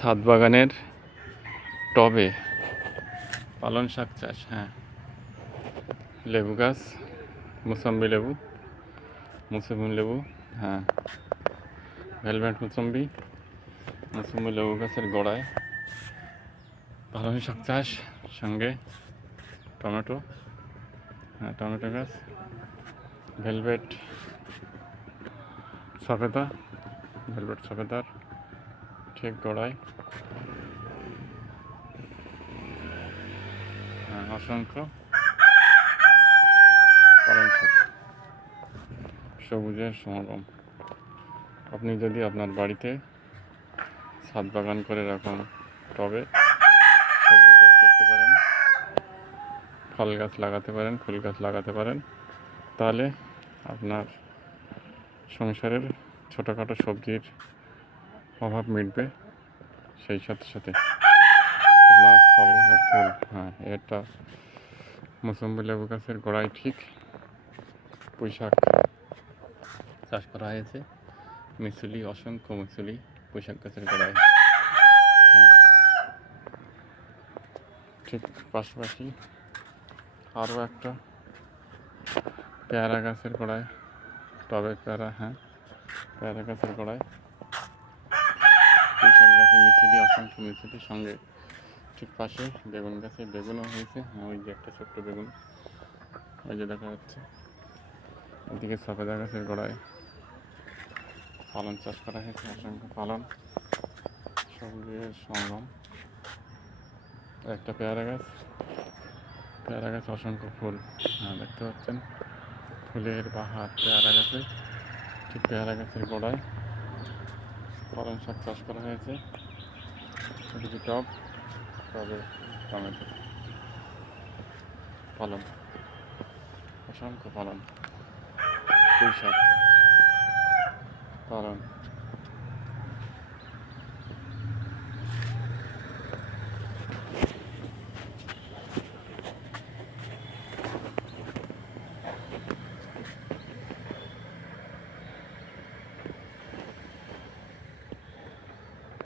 ছাদ বাগানের টবে পালং শাক চাষ। হ্যাঁ, লেবু গাছ, মুসম্বি লেবু, লেবু, হ্যাঁ, ভেলভেট মুসম্বি লেবু গাছের গোড়ায় পালং শাক চাষ, সঙ্গে টমেটো, হ্যাঁ টমেটো গাছ, ভেলভেট সফেদার ঠিক গোড়ায় অসংখ্য পালং শাক, সবুজের সমাগম। আপনি যদি আপনার বাড়িতে ছাদ বাগান করে এরকম টবে সবজি চাষ করতে পারেন, ফল গাছ লাগাতে পারেন, ফুল গাছ লাগাতে পারেন, তাহলে আপনার সংসারের ছোটোখাটো সবজির অভাব মিটবে। সেই সাথে সাথে আপনার ফল ও ফুল, হ্যাঁ, এটা মুসম্বি লেবু গাছের গোড়ায় ঠিক পুঁইশাক চাষ করা হয়েছে। অসংখ্য পুঁইশাক গাছের গোড়ায়, হ্যাঁ, ঠিক পাশাপাশি আরও একটা পেয়ারা গাছের গোড়ায়, টবে পেয়ারা, হ্যাঁ, পেয়ারা গাছের গোড়ায় পুঁইশাক গাছে অসংখ্য সঙ্গে ঠিক পাশে বেগুন গাছে বেগুনও হয়েছে। হ্যাঁ, ওই যে একটা ছোট্ট বেগুন ওই যে দেখা যাচ্ছে। এদিকে সফেদা গাছের গোড়ায় পালং চাষ করা হয়েছে, অসংখ্য পালং, সবুজের সঙ্গম। একটা পেয়ারা গাছ অসংখ্য ফুল, হ্যাঁ দেখতে পাচ্ছেন ফুলের বাহার পেয়ারা গাছে। ঠিক পেয়ারা গাছের গোড়ায় পালং শাক চাষ করা হয়েছে। এদিকে টবে টমেটো, পালং, অসংখ্য পালং, পুঁই শাক, পালং।